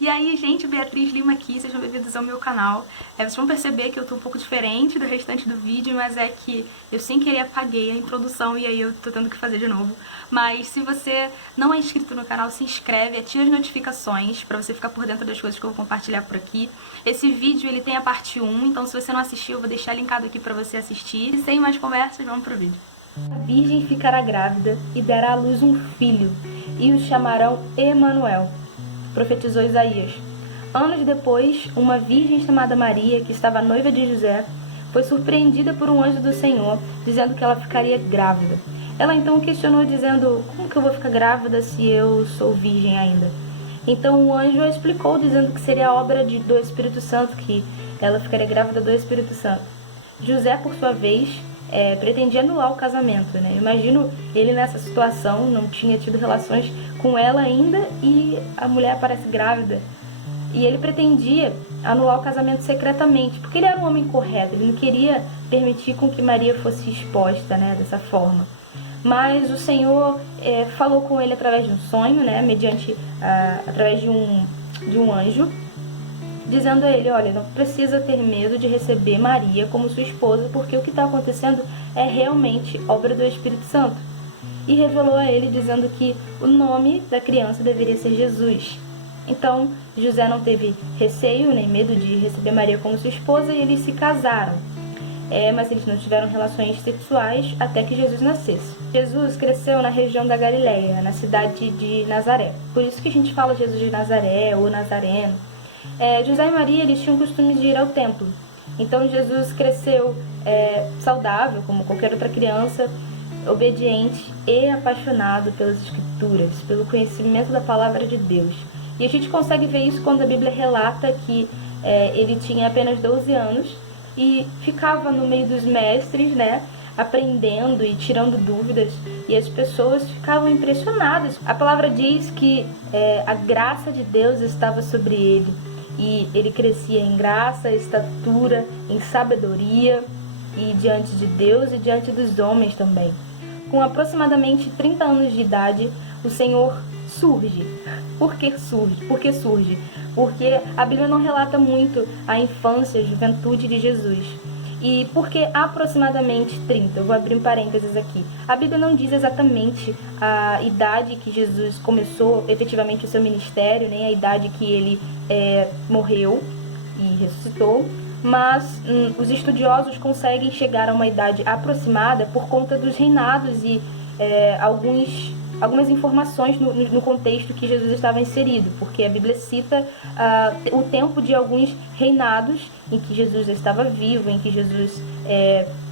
E aí, gente, Beatriz Lima aqui, sejam bem-vindos ao meu canal. Vocês vão perceber que eu tô um pouco diferente do restante do vídeo, mas é que eu sem querer apaguei a introdução e aí eu tô tendo que fazer de novo. Mas se você não é inscrito no canal, se inscreve, ativa as notificações pra você ficar por dentro das coisas que eu vou compartilhar por aqui. Esse vídeo, ele tem a parte 1, então se você não assistiu, eu vou deixar linkado aqui pra você assistir. E sem mais conversas, vamos pro vídeo. A virgem ficará grávida e dará à luz um filho, e o chamarão Emanuel, profetizou Isaías. Anos depois, uma virgem chamada Maria, que estava noiva de José, foi surpreendida por um anjo do Senhor, dizendo que ela ficaria grávida. Ela então questionou, dizendo: como que eu vou ficar grávida se eu sou virgem ainda? Então o anjo a explicou, dizendo que seria obra do Espírito Santo, que ela ficaria grávida do Espírito Santo. José, por sua vez, pretendia anular o casamento, né? Imagino ele nessa situação, não tinha tido relações com ela ainda e a mulher aparece grávida. E ele pretendia anular o casamento secretamente, porque ele era um homem correto, ele não queria permitir com que Maria fosse exposta, né, dessa forma. Mas o Senhor falou com ele através de um sonho, né, através de um anjo, dizendo a ele: olha, não precisa ter medo de receber Maria como sua esposa, porque o que está acontecendo é realmente obra do Espírito Santo. E revelou a ele, dizendo que o nome da criança deveria ser Jesus. Então, José não teve receio nem medo de receber Maria como sua esposa e eles se casaram. Mas eles não tiveram relações sexuais até que Jesus nascesse. Jesus cresceu na região da Galileia, na cidade de Nazaré. Por isso que a gente fala Jesus de Nazaré ou Nazareno. José e Maria, eles tinham o costume de ir ao templo. Então Jesus cresceu saudável, como qualquer outra criança, obediente e apaixonado pelas Escrituras, pelo conhecimento da Palavra de Deus. E a gente consegue ver isso quando a Bíblia relata que ele tinha apenas 12 anos e ficava no meio dos mestres, né, aprendendo e tirando dúvidas, e as pessoas ficavam impressionadas. A palavra diz que a graça de Deus estava sobre ele, e ele crescia em graça, estatura, em sabedoria, e diante de Deus e diante dos homens também. Com aproximadamente 30 anos de idade, o Senhor surge. Por que surge? Porque a Bíblia não relata muito a infância, a juventude de Jesus. E por que aproximadamente 30? Eu vou abrir um parênteses aqui. A Bíblia não diz exatamente a idade que Jesus começou efetivamente o seu ministério, nem a idade que ele morreu e ressuscitou, mas os estudiosos conseguem chegar a uma idade aproximada por conta dos reinados e algumas informações no contexto que Jesus estava inserido, porque a Bíblia cita o tempo de alguns reinados em que Jesus estava vivo, em que Jesus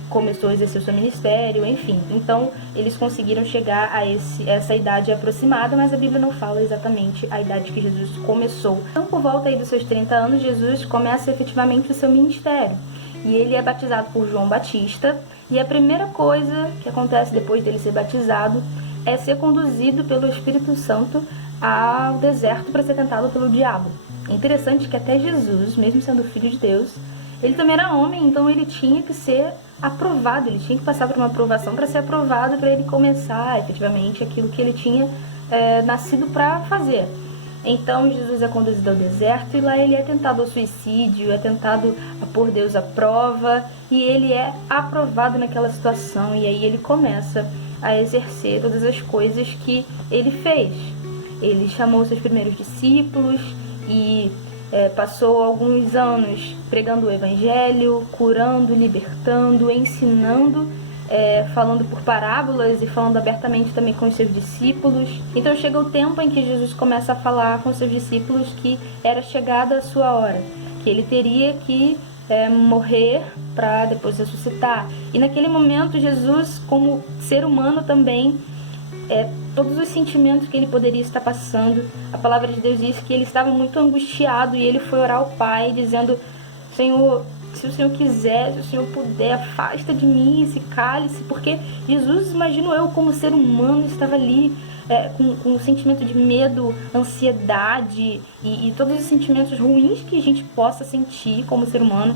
começou a exercer o seu ministério, enfim. Então, eles conseguiram chegar a essa idade aproximada, mas a Bíblia não fala exatamente a idade que Jesus começou. Então, por volta aí dos seus 30 anos, Jesus começa efetivamente o seu ministério. E ele é batizado por João Batista, e a primeira coisa que acontece depois dele ser batizado é ser conduzido pelo Espírito Santo ao deserto para ser tentado pelo diabo. É interessante que até Jesus, mesmo sendo filho de Deus, ele também era homem, então ele tinha que ser aprovado, ele tinha que passar por uma aprovação para ser aprovado, para ele começar efetivamente aquilo que ele tinha nascido para fazer. Então Jesus é conduzido ao deserto e lá ele é tentado ao suicídio, é tentado a pôr Deus à prova, e ele é aprovado naquela situação, e aí ele começa a exercer todas as coisas que ele fez. Ele chamou seus primeiros discípulos e passou alguns anos pregando o evangelho, curando, libertando, ensinando, falando por parábolas e falando abertamente também com os seus discípulos. Então chega o tempo em que Jesus começa a falar com os seus discípulos que era chegada a sua hora, que ele teria que morrer para depois ressuscitar. E naquele momento Jesus, como ser humano também, todos os sentimentos que ele poderia estar passando, a palavra de Deus diz que ele estava muito angustiado e ele foi orar ao Pai dizendo: Senhor, se o Senhor quiser, se o Senhor puder, afasta de mim esse cálice, porque Jesus, imagino eu, como ser humano, estava ali com um sentimento de medo, ansiedade e todos os sentimentos ruins que a gente possa sentir como ser humano.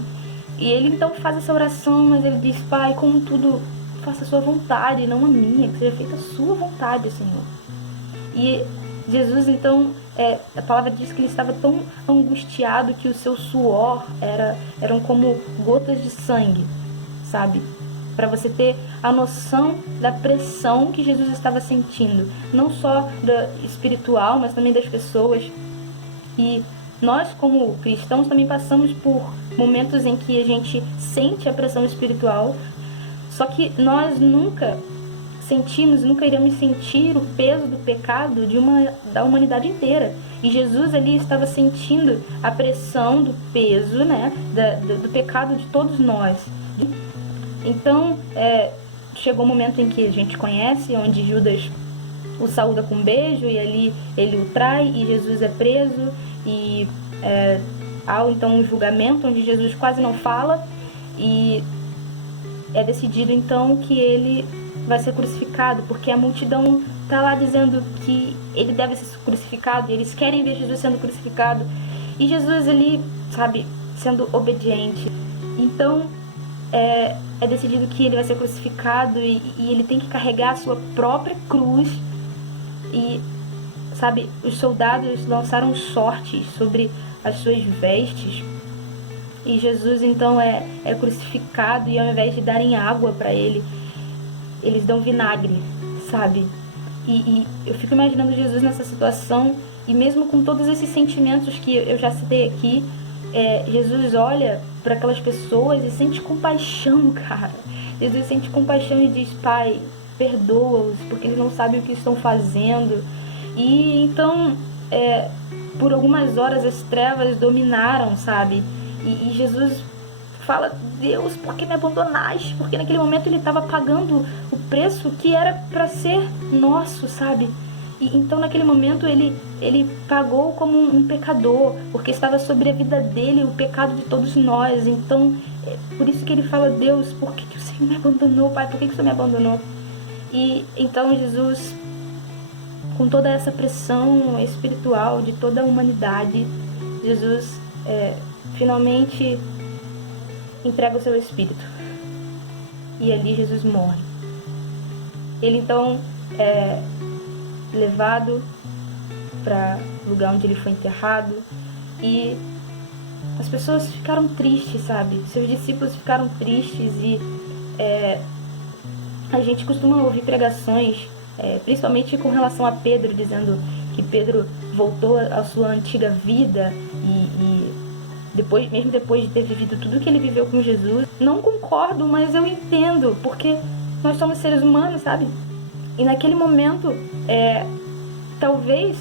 E ele então faz essa oração, mas ele diz: Pai, contudo, faça a sua vontade, não a minha, que seja feita a sua vontade, Senhor. E Jesus, então, a palavra diz que ele estava tão angustiado que o seu suor eram como gotas de sangue, sabe? Para você ter a noção da pressão que Jesus estava sentindo, não só espiritual, mas também das pessoas. E nós, como cristãos, também passamos por momentos em que a gente sente a pressão espiritual, só que nós nunca iremos sentir o peso do pecado da humanidade inteira. E Jesus ali estava sentindo a pressão do peso, né, do pecado de todos nós. Então, chegou o momento em que a gente conhece, onde Judas o saúda com um beijo, e ali ele o trai, e Jesus é preso, e há então um julgamento onde Jesus quase não fala, e é decidido então que ele vai ser crucificado, porque a multidão está lá dizendo que ele deve ser crucificado, e eles querem ver Jesus sendo crucificado, e Jesus ali, sabe, sendo obediente. Então é decidido que ele vai ser crucificado, e ele tem que carregar a sua própria cruz, e, sabe, os soldados lançaram sortes sobre as suas vestes, e Jesus então é crucificado, e ao invés de darem água para ele, eles dão vinagre, sabe? E eu fico imaginando Jesus nessa situação, e mesmo com todos esses sentimentos que eu já citei aqui, Jesus olha para aquelas pessoas e sente compaixão, cara. Jesus sente compaixão e diz: Pai, perdoa-os, porque eles não sabem o que estão fazendo. E então, por algumas horas as trevas dominaram, sabe? E Jesus fala: Deus, por que me abandonaste? Porque naquele momento ele estava pagando o preço que era para ser nosso, sabe? E então naquele momento ele pagou como um pecador, porque estava sobre a vida dele o pecado de todos nós. Então por isso que ele fala: Deus, por que o Senhor me abandonou, Pai? Por que o Senhor me abandonou? E então Jesus, com toda essa pressão espiritual de toda a humanidade, Jesus finalmente entrega o seu espírito, e ali Jesus morre. Ele então é levado para o lugar onde ele foi enterrado, e as pessoas ficaram tristes, sabe? Seus discípulos ficaram tristes, e a gente costuma ouvir pregações, principalmente com relação a Pedro, dizendo que Pedro voltou à sua antiga vida, e mesmo depois de ter vivido tudo que ele viveu com Jesus. Não concordo, mas eu entendo, porque nós somos seres humanos, sabe? E naquele momento, talvez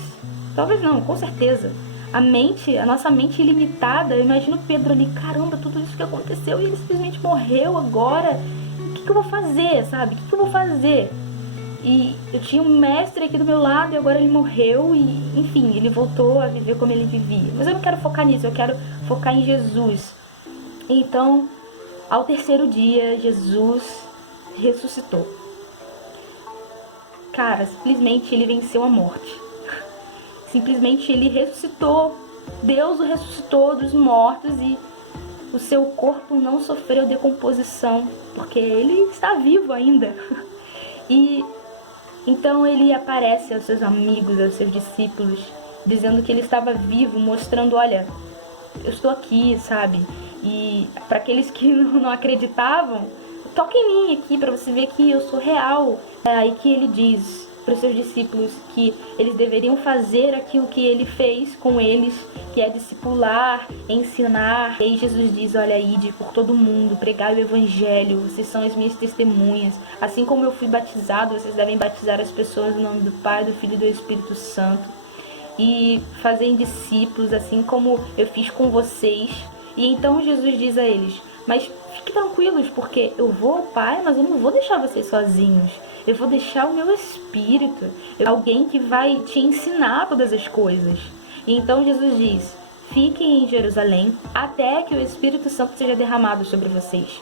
não, com certeza, a nossa mente ilimitada, eu imagino Pedro ali: caramba, tudo isso que aconteceu, e ele simplesmente morreu agora, o que eu vou fazer, sabe? O que eu vou fazer? E eu tinha um mestre aqui do meu lado, e agora ele morreu, e enfim, ele voltou a viver como ele vivia. Mas eu não quero focar nisso, eu quero focar em Jesus. Então, ao terceiro dia, Jesus ressuscitou. Cara, simplesmente ele venceu a morte. Simplesmente ele ressuscitou. Deus o ressuscitou dos mortos, e o seu corpo não sofreu decomposição, porque ele está vivo ainda. E então ele aparece aos seus amigos, aos seus discípulos, dizendo que ele estava vivo, mostrando: olha, eu estou aqui, sabe? E para aqueles que não acreditavam, toque em mim aqui para você ver que eu sou real. É aí que ele diz para os seus discípulos que eles deveriam fazer aquilo que ele fez com eles, que é discipular, ensinar. E aí Jesus diz: olha, ide por todo mundo, pregai o evangelho, vocês são as minhas testemunhas. Assim como eu fui batizado, vocês devem batizar as pessoas no nome do Pai, do Filho e do Espírito Santo, e fazerem discípulos, assim como eu fiz com vocês. E então Jesus diz a eles: mas fiquem tranquilos, porque eu vou ao Pai, mas eu não vou deixar vocês sozinhos. Eu vou deixar o meu Espírito, alguém que vai te ensinar todas as coisas. E então Jesus diz: fiquem em Jerusalém até que o Espírito Santo seja derramado sobre vocês.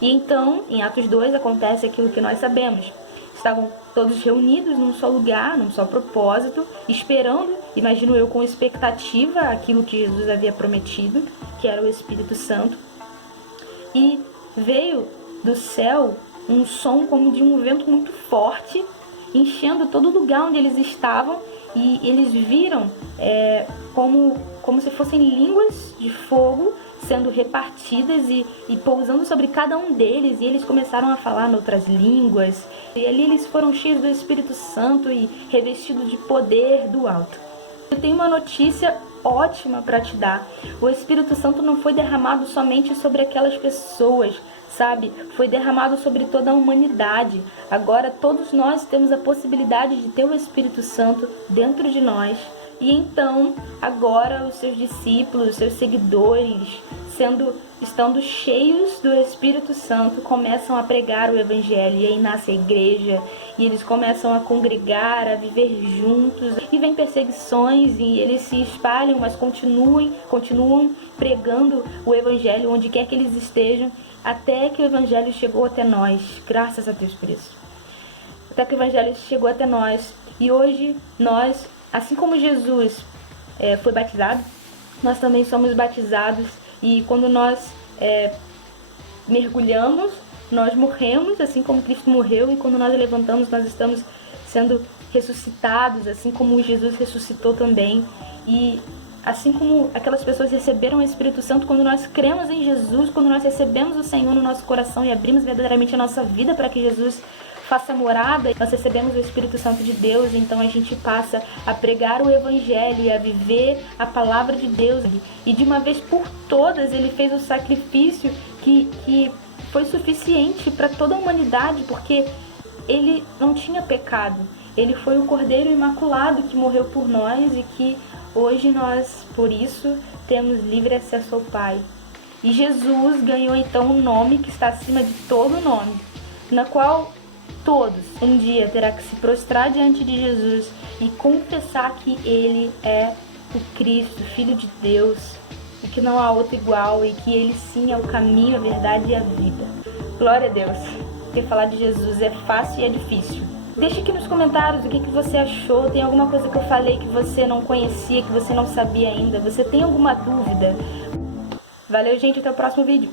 E então, em Atos 2, acontece aquilo que nós sabemos. Estavam todos reunidos num só lugar, num só propósito, esperando, imagino eu, com expectativa, aquilo que Jesus havia prometido, que era o Espírito Santo. E veio do céu um som como de um vento muito forte, enchendo todo lugar onde eles estavam, e eles viram como se fossem línguas de fogo sendo repartidas e pousando sobre cada um deles, e eles começaram a falar em outras línguas, e ali eles foram cheios do Espírito Santo e revestidos de poder do alto. Eu tenho uma notícia ótima para te dar. O Espírito Santo não foi derramado somente sobre aquelas pessoas, sabe? Foi derramado sobre toda a humanidade. Agora todos nós temos a possibilidade de ter o Espírito Santo dentro de nós. E então, agora os seus discípulos, os seus seguidores, estando cheios do Espírito Santo, começam a pregar o Evangelho. E aí nasce a igreja, e eles começam a congregar, a viver juntos. E vem perseguições, e eles se espalham, mas continuam pregando o Evangelho onde quer que eles estejam, até que o Evangelho chegou até nós. Graças a Deus por isso. Até que o Evangelho chegou até nós. E hoje nós, assim como Jesus foi batizado, nós também somos batizados. E quando nós mergulhamos, nós morremos, assim como Cristo morreu. E quando nós levantamos, nós estamos sendo ressuscitados, assim como Jesus ressuscitou também. E assim como aquelas pessoas receberam o Espírito Santo, quando nós cremos em Jesus, quando nós recebemos o Senhor no nosso coração e abrimos verdadeiramente a nossa vida para que Jesus faça morada, nós recebemos o Espírito Santo de Deus. Então a gente passa a pregar o Evangelho e a viver a palavra de Deus. E de uma vez por todas ele fez o sacrifício que foi suficiente para toda a humanidade, porque ele não tinha pecado. Ele foi o Cordeiro Imaculado que morreu por nós e que hoje nós, por isso, temos livre acesso ao Pai. E Jesus ganhou então um nome que está acima de todo nome, na qual todos um dia terá que se prostrar diante de Jesus e confessar que Ele é o Cristo, Filho de Deus, e que não há outro igual, e que Ele sim é o caminho, a verdade e a vida. Glória a Deus! Porque falar de Jesus é fácil e é difícil. Deixe aqui nos comentários o que você achou. Tem alguma coisa que eu falei que você não conhecia, que você não sabia ainda? Você tem alguma dúvida? Valeu, gente, até o próximo vídeo.